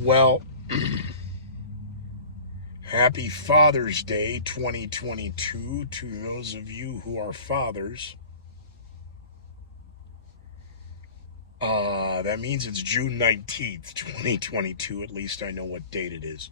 Well, happy Father's Day 2022 to those of you who are fathers. That means it's June 19th, 2022. At least I know what date it is.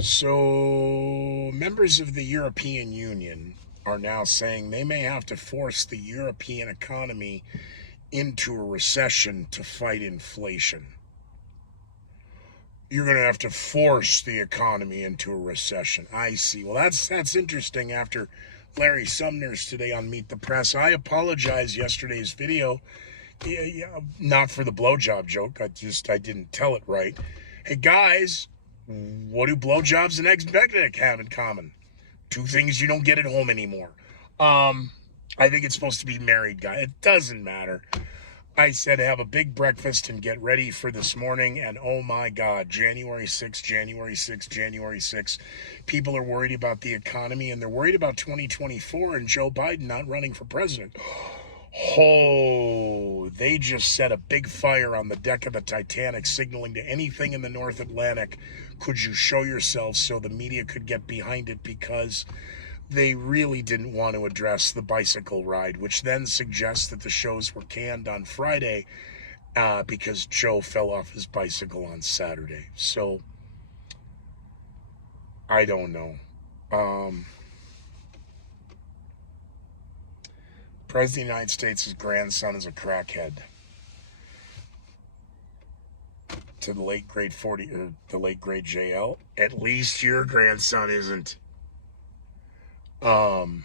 So, members of the European Union are now saying they may have to force the European economy into a recession to fight inflation. You're going to have to force the economy into a recession. I see. Well, that's interesting. After Larry Sumner's today on Meet the Press, I apologize. Yesterday's video, not for the blowjob joke. I didn't tell it right. Hey guys, what do blowjobs and eggs Benedict have in common? Two things you don't get at home anymore. I think it's supposed to be married guy. It doesn't matter. I said have a big breakfast and get ready for this morning, and oh my God, January 6th, January 6th, January 6th. People are worried about the economy, and they're worried about 2024 and Joe Biden not running for president. Oh, they just set a big fire on the deck of the Titanic, signaling to anything in the North Atlantic, could you show yourself, so the media could get behind it, because they really didn't want to address the bicycle ride, which then suggests that the shows were canned on Friday because Joe fell off his bicycle on Saturday. So, I don't know. President of the United States' grandson is a crackhead. To the late great the late great JL. At least your grandson isn't. And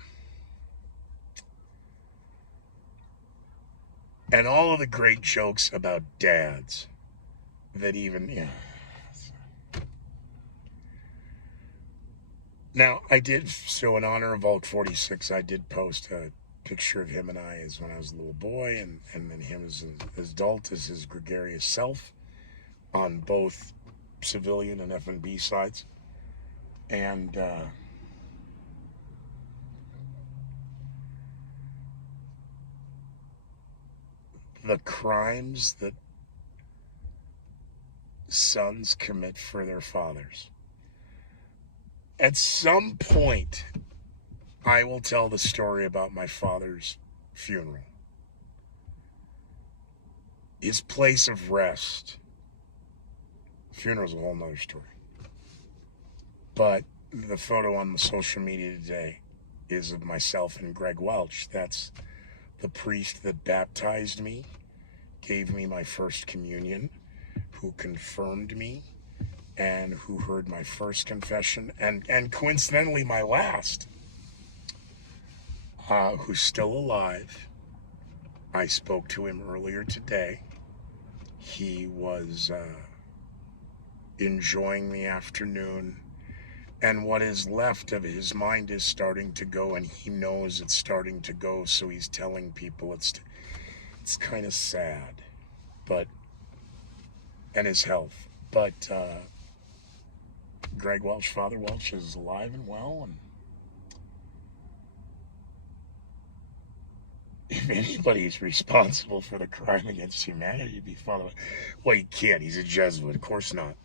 all of the great jokes about dads that even, yeah. Now, I did, so in honor of Vault 46, I did post a picture of him and I as when I was a little boy, and then him as adult as his gregarious self on both civilian and F&B sides. And the crimes that sons commit for their fathers. At some point, I will tell the story about my father's funeral. His place of rest. Funeral's a whole nother story. But the photo on the social media today is of myself and Greg Welch. That's the priest that baptized me, gave me my first communion, who confirmed me, and who heard my first confession, and coincidentally my last, who's still alive. I spoke to him earlier today. He was enjoying the afternoon, and what is left of his mind is starting to go, and he knows it's starting to go, so he's telling people it's kind of sad, but, and his health. But Greg Welch, Father Welch, is alive and well, and if anybody's responsible for the crime against humanity, it'd be Father Welch. Well, he can't. He's a Jesuit. Of course not.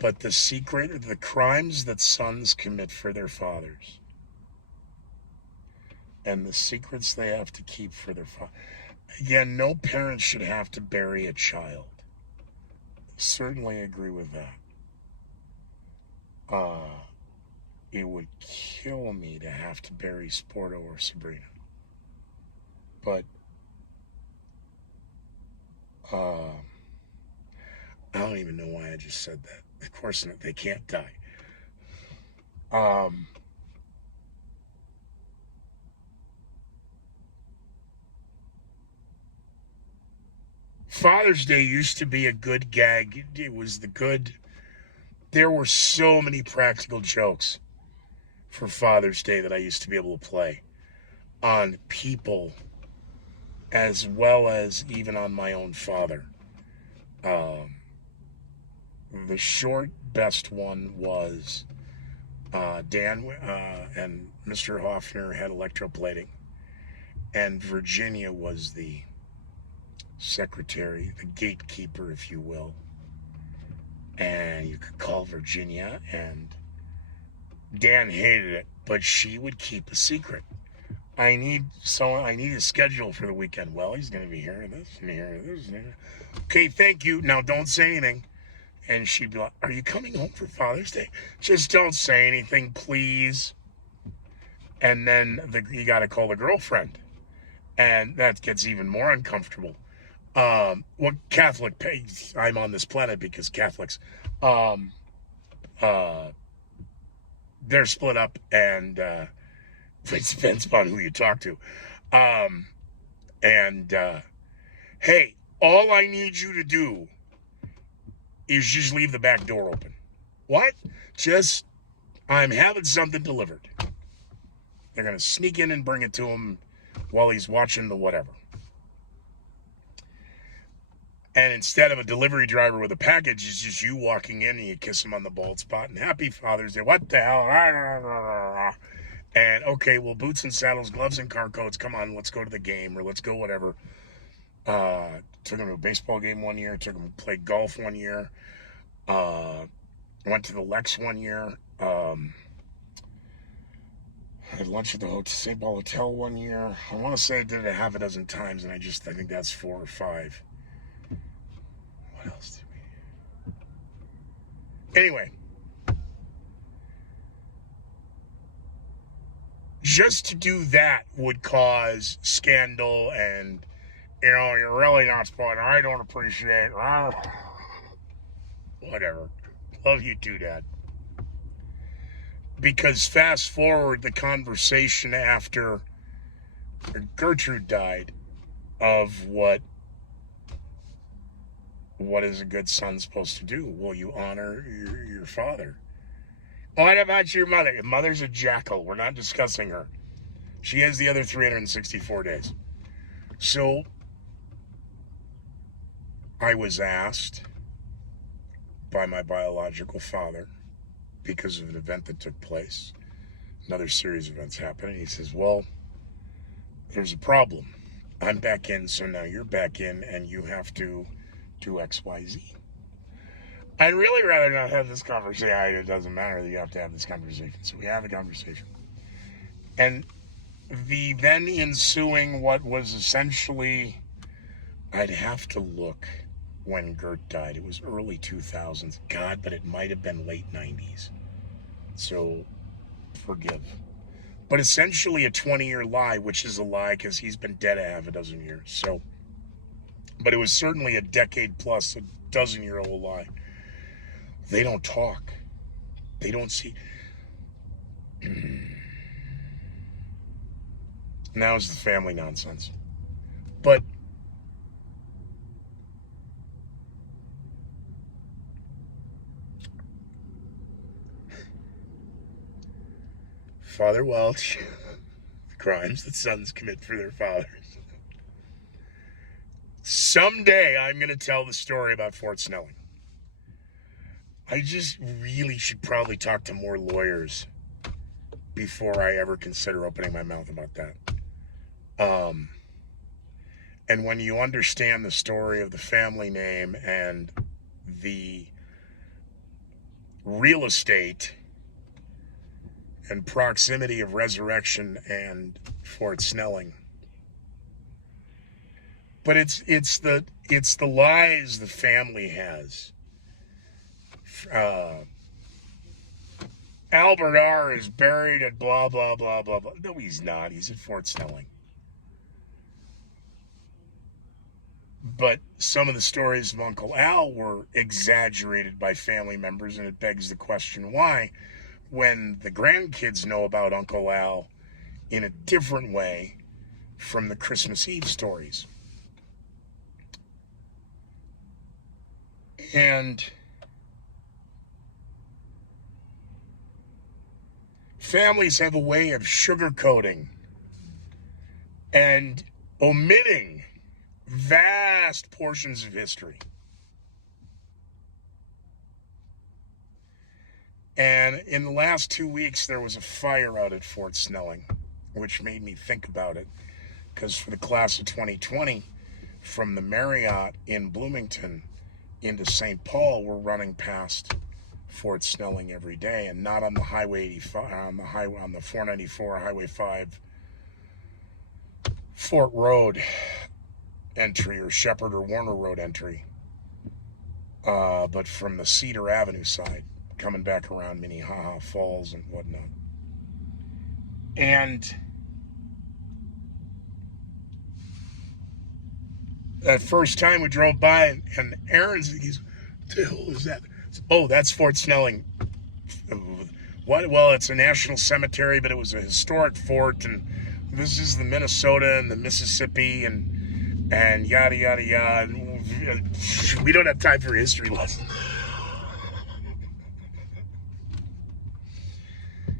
But the secret, the crimes that sons commit for their fathers, and the secrets they have to keep for their father. Again, no parent should have to bury a child. Certainly agree with that. It would kill me to have to bury Sporto or Sabrina. But I don't even know why I just said that. Of course not. They can't die. Father's Day used to be a good gag. It was the good. There were so many practical jokes for Father's Day that I used to be able to play on people, as well as even on my own father. The short best one was Dan and Mr. Hoffner had electroplating, and Virginia was the secretary, the gatekeeper, if you will. and you could call Virginia, and Dan hated it, but she would keep a secret. I need a schedule for the weekend. Well, he's going to be hearing this and hearing this. Okay, thank you. Now don't say anything. And she'd be like, are you coming home for Father's Day? Just don't say anything, please. And then you got to call the girlfriend. And that gets even more uncomfortable. What Catholic, I'm on this planet because Catholics, they're split up, and it depends upon who you talk to. Hey, all I need you to do is just leave the back door open. What? Just, I'm having something delivered. They're going to sneak in and bring it to him while he's watching the whatever. And instead of a delivery driver with a package, it's just you walking in and you kiss him on the bald spot and happy Father's Day. What the hell? And okay, well, boots and saddles, gloves and car coats. Come on, let's go to the game, or let's go whatever. Took him to a baseball game one year. Took him to play golf one year. Went to the Lex one year. Had lunch at the St. Paul Hotel one year. I want to say I did it a half a dozen times, and I think that's 4 or 5. What else did we do? Anyway. Just to do that would cause scandal and, you're really not supposed to. I don't appreciate it. Whatever. Love you too, Dad. Because fast forward the conversation after Gertrude died of what is a good son supposed to do? Well, you honor your father. What about your mother? Your mother's a jackal. We're not discussing her. She has the other 364 days. So I was asked by my biological father, because of an event that took place, another series of events happened, and he says, well, there's a problem. I'm back in, so now you're back in, and you have to do X, Y, Z. I'd really rather not have this conversation. It doesn't matter that you have to have this conversation. So we have a conversation. And the then ensuing what was essentially, I'd have to look when Gert died. It was early 2000s. God, but it might have been late 90s. So forgive. But essentially a 20-year lie, which is a lie because he's been dead a half a dozen years. So, but it was certainly a decade plus, a dozen-year-old lie. They don't talk. They don't see. Now is the family nonsense. But Father Welch, the crimes that sons commit for their fathers. Someday I'm going to tell the story about Fort Snelling. I just really should probably talk to more lawyers before I ever consider opening my mouth about that. And when you understand the story of the family name and the real estate and proximity of Resurrection and Fort Snelling, but it's the lies the family has. Albert R. is buried at blah, blah, blah, blah, blah. No, he's not. He's at Fort Snelling. But some of the stories of Uncle Al were exaggerated by family members, and it begs the question why, when the grandkids know about Uncle Al in a different way from the Christmas Eve stories. And families have a way of sugarcoating and omitting vast portions of history. And in the last 2 weeks, there was a fire out at Fort Snelling, which made me think about it. Because for the class of 2020, from the Marriott in Bloomington, into St. Paul were running past Fort Snelling every day, and not on the Highway 85, on the 494 Highway 5 Fort Road entry or Shepherd or Warner Road entry, but from the Cedar Avenue side, coming back around Minnehaha Falls and whatnot. And that first time we drove by, and Aaron's, he's, what the hell is that? Oh, that's Fort Snelling. What? Well, it's a national cemetery, but it was a historic fort, and this is the Minnesota and the Mississippi, and yada yada yada. We don't have time for a history lesson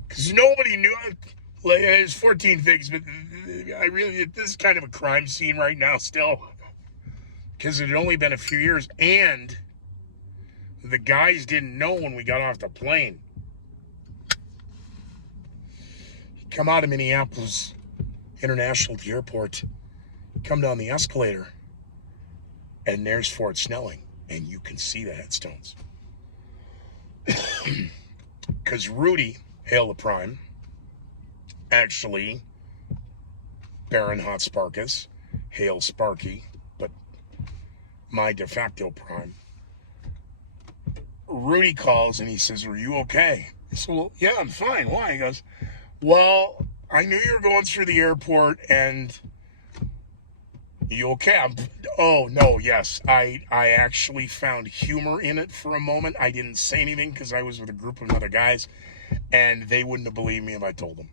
because nobody knew. Like, there's 14 things, but this is kind of a crime scene right now still, because it had only been a few years, and the guys didn't know when we got off the plane. Come out of Minneapolis International at the airport, come down the escalator, and there's Fort Snelling, and you can see the headstones. Because Rudy, hail the prime, actually, Baron Hot Sparkus, hail Sparky, but my de facto prime. Rudy calls and he says, "Are you okay?" I said, "Well, yeah, I'm fine." Why? He goes, "Well, I knew you were going through the airport, and you okay?" Oh, no, yes. I actually found humor in it for a moment. I didn't say anything because I was with a group of other guys, and they wouldn't have believed me if I told them.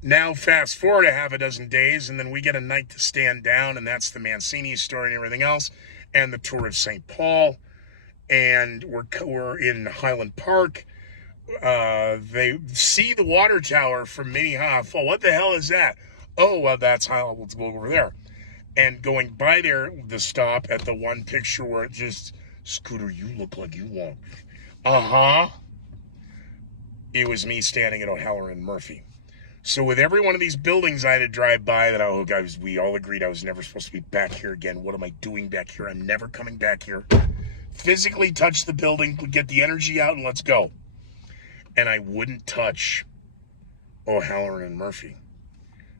Now, fast forward a half a dozen days, and then we get a night to stand down, and that's the Mancini story and everything else, and the tour of St. Paul, and we're in Highland Park. They see the water tower from Minnehaha Falls. What the hell is that? Oh, well, that's how we'll go over there. And going by there, the stop at the one picture where it just, "Scooter, you look like you want." It was me standing at O'Halloran Murphy. So with every one of these buildings I had to drive by that we all agreed I was never supposed to be back here again. What am I doing back here? I'm never coming back here. Physically touch the building, get the energy out, and let's go. And I wouldn't touch O'Halloran and Murphy.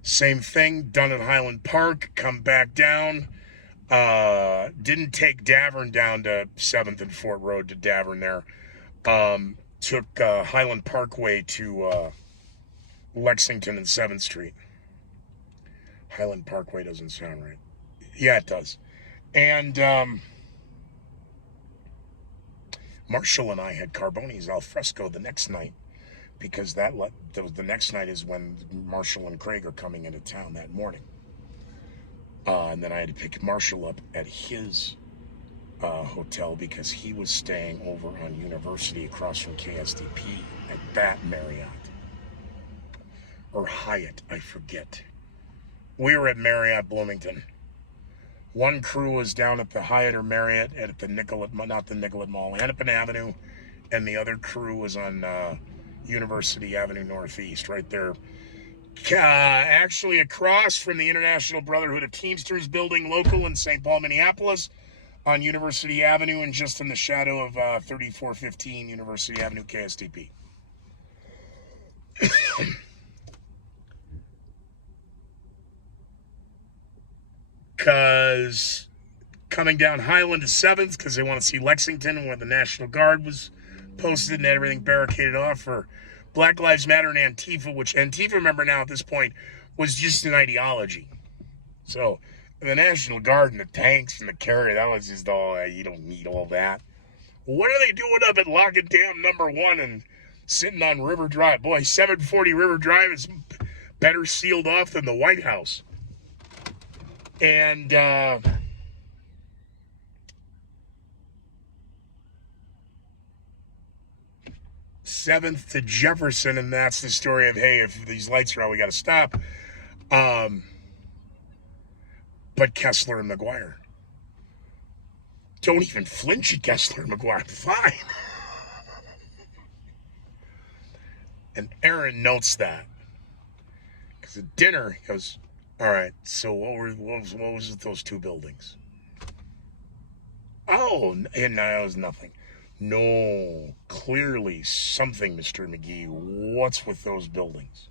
Same thing, done at Highland Park, come back down. Didn't take Davern down to 7th and Fort Road to Davern there. Took Highland Parkway to Lexington and 7th Street. Highland Parkway doesn't sound right. Yeah, it does. And Marshall and I had Carboni's al fresco the next night, because the next night is when Marshall and Craig are coming into town that morning. And then I had to pick Marshall up at his hotel because he was staying over on University across from KSTP at that Marriott. Or Hyatt, I forget. We were at Marriott Bloomington. One crew was down at the Hyatt or Marriott at the Nicollet, not the Nicollet Mall, Hennepin Avenue, and the other crew was on University Avenue Northeast, right there. Actually across from the International Brotherhood of Teamsters building, local in St. Paul, Minneapolis, on University Avenue, and just in the shadow of 3415 University Avenue, KSTP. Because coming down Highland to 7th, because they want to see Lexington, where the National Guard was posted and everything barricaded off for Black Lives Matter and Antifa, which Antifa, remember now at this point, was just an ideology. So the National Guard and the tanks and the carrier, that was just all, you don't need all that. What are they doing up at Lock and Dam number 1 and sitting on River Drive? Boy, 740 River Drive is better sealed off than the White House. And 7th to Jefferson, and that's the story of, hey, if these lights are out, we got to stop. But Kessler and McGuire. Don't even flinch at Kessler and McGuire. Fine. And Aaron notes that. Because at dinner, he goes, "All right, so what was with those two buildings?" Oh, and no, it was nothing. No, clearly something, Mr. McGee. What's with those buildings?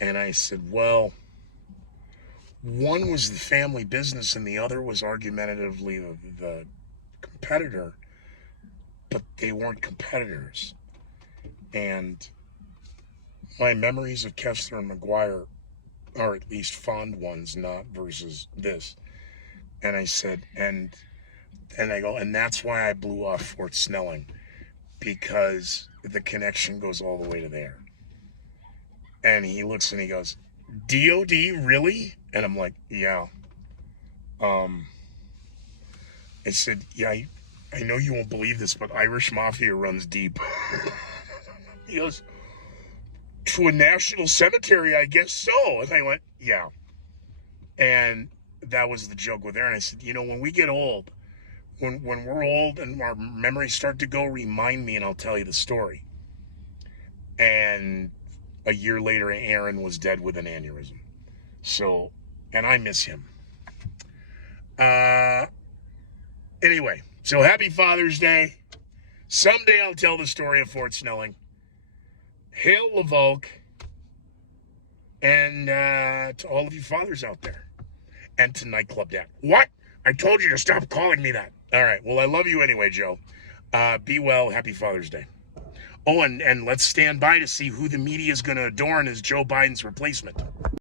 And I said, well, one was the family business and the other was argumentatively the competitor, but they weren't competitors. And my memories of Kessler and McGuire are at least fond ones, not versus this. And I said, and I go, and that's why I blew off Fort Snelling, because the connection goes all the way to there. And he looks and he goes, DOD, really? And I'm like, yeah. I said, yeah, I know you won't believe this, but Irish Mafia runs deep. He goes, to a national cemetery, I guess so. And I went, yeah. And that was the joke with Aaron. I said, when we get old, when we're old and our memories start to go, remind me and I'll tell you the story. And a year later, Aaron was dead with an aneurysm. So, and I miss him. Anyway, so happy Father's Day. Someday I'll tell the story of Fort Snelling. Hail Lavolk. And to all of you fathers out there. And to Nightclub Dad. What? I told you to stop calling me that. All right. Well, I love you anyway, Joe. Be well. Happy Father's Day. Oh, and let's stand by to see who the media is going to adorn as Joe Biden's replacement.